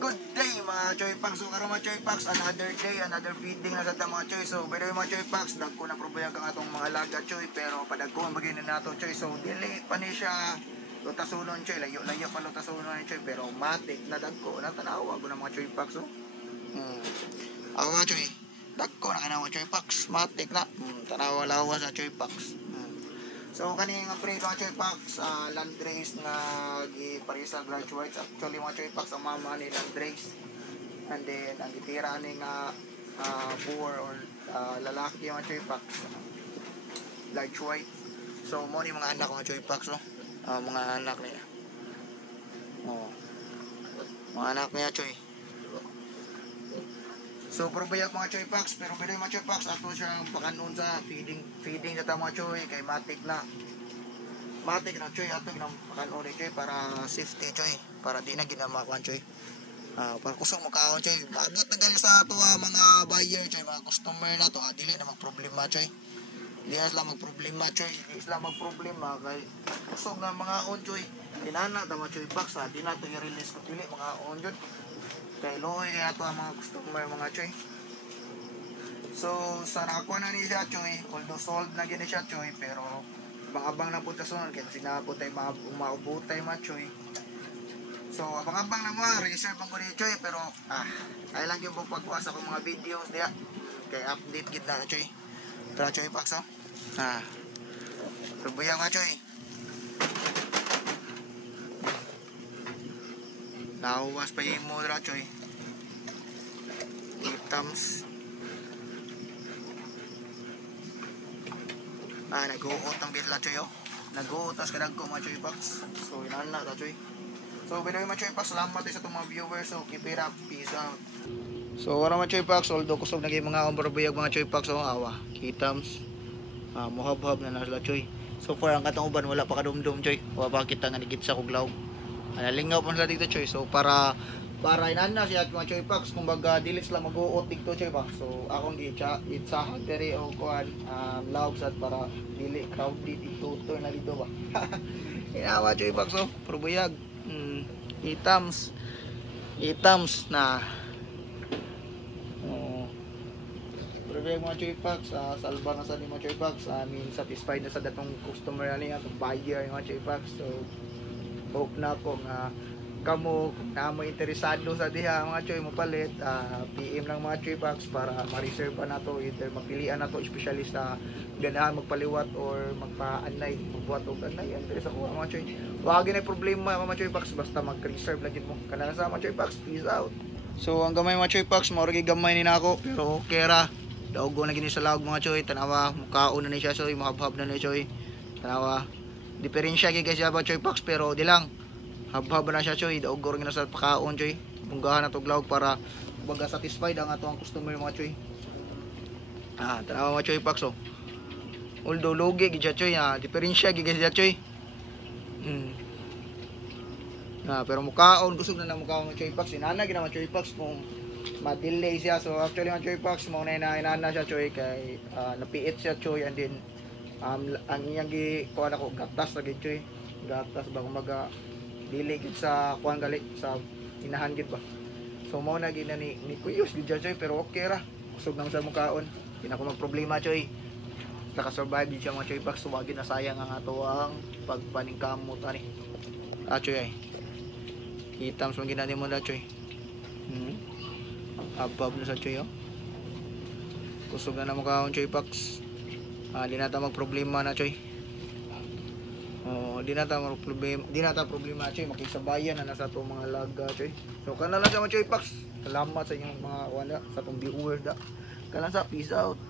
Good day mga Choy Packs. So karon mga Choy Packs, another day, another feeding na sa ta mga Choy. So by the way mga Choy Packs, dagko na problema kang atong mga laga Choy, pero padagko ang bagay na nato Choy. So dili pa ni siya lutasunon Choy, layo pa lutasunon ni Choy, pero matik na dagko na tanawa ko na mga Choy Packs. So ako mga Choy, dagko na kana mga Choy Packs, matik na tanawa lawas sa Choy Packs. So kaning upgrade mga Choy Packs, landrace na giparisa graduates. Actually mga Choy Packs, ang mama ni landrace, and then ang gitira ni nga poor or lalaki mga Choy Packs, large white. So mo ni mga anak mga Choy Packs, mga anak niya, mga anak niya Choy. So probayak mga Choy Packs, pero pwede mga Choy Packs ato siyang pakanon sa feeding sa mga Choy, kay matik na Choy, ato ginang pakanon ni Choy para safety Choy, para di na ginamakuan Choy, para kusog mo kaon Choy. Bagot na gali sa ato mga buyer Choy, mga customer na to, dili na magproblema Choy, di na sila magproblema Choy, di sila magproblema kay kusog na mga on Choy. Dinana ta mga Choy Packs, di na to i-release ko pili mga on jud kay loy kaya to ang mga customer mga Choy. So sa nakakuha na ni siya Choy, although sold na gini siya Choy, pero abang-abang na po ta sunod kaya sinapot tayo maubutay mga Choy. So abang-abang na mga reserve ang ko ni Choy, pero ay lang yung pagkuha sa akong mga videos diya kay update gid na Choy. Pero Choy Packs rubuya mga Choy, nahuwas pa yung mo dra Choy, itams nag-uot ang bisla Choy, nag-uutas kadag ko mga Choy Packs. So inana ta Choy. So by the way mga Choy Packs, salamat sa itong mga viewers. So keep it up, peace out. So wala mga Choy Packs, although kusog naging mga umbrabuyag mga Choy Packs, awa kitams muhab-hab na nasla Choy. So far ang katong uban wala pa kadumdum Choy, wala pa kita nga nigit sa kuglaw, nalingaw pa sila dito Choy. So para inana siya mga Choy Packs, kumbaga dili sila mag-uot dito Choy Packs. So akong itsahan diri o kuan lawg sad para dili crowded dito na dito ba. Inawa Choy Packs, probuyag itams na probuyag mga Choy Packs, salba na sa ni mga Choy Packs. Satisfied na sa datong customer ani atong buyer mga Choy Packs. So hope na ko nga kamo kung namo interesado sa diha mga Choy mopalit, PM lang mga Choy Packs para ma-reserve na to, either mapilian na to specialist na ganahan magpaliwat or magpa-anay, magbuhat og anay andre sa kuha mga Choy. Wag na problema mga Choy Packs, basta mag-reserve lagi mo kana sa mga Choy Packs. Peace out. So ang gamay mga Choy Packs, mao ray gamay ni nako, pero okay ra, daogo na gini sa lawg mga Choy. Tanawa mukaon na ni siya Choy, mahab-hab na ni Choy. Tanawa diferensya kay siya ba Choy Packs, pero di lang hab-hab na siya Choy, daog rin na sa pakaon Choy. Bunggahan na to glawg para baga satisfied ang ato ang customer mga Choy. Tanawa mga Choy Packs, although logi gid siya Choy, diferensya gid siya Choy. Pero mukaon, kusog na mukaon mga Choy Packs. Inana gid naman Choy Packs kung ma-delay siya. So actually mga Choy Packs, mo na inana siya Choy kay napiit siya Choy, and then ang iyang kuha na ko gatas lagi Choy, gatas ba kumaga dili gid sa kuan gali sa inahan gid ba. So mo na gid ni kuyos gid Choy, pero okay ra, kusog nang sa mukaon, di na ko magproblema Choy. Naka-survive gid siya mga Choy Packs. So wag na sayang ang ato ang pagpaningkamot ani Choy ay kitams man ginani mo na Choy. Abab na sa Choy, kusog na mukaon Choy Packs. Di na ta magproblema na Choy. Di na ta problema Choy, makisabayan na nasa itong mga laga Choy. So kana lang sa mga Choy Packs, salamat sa inyong mga wala sa itong viewer da. Kana sa, peace out.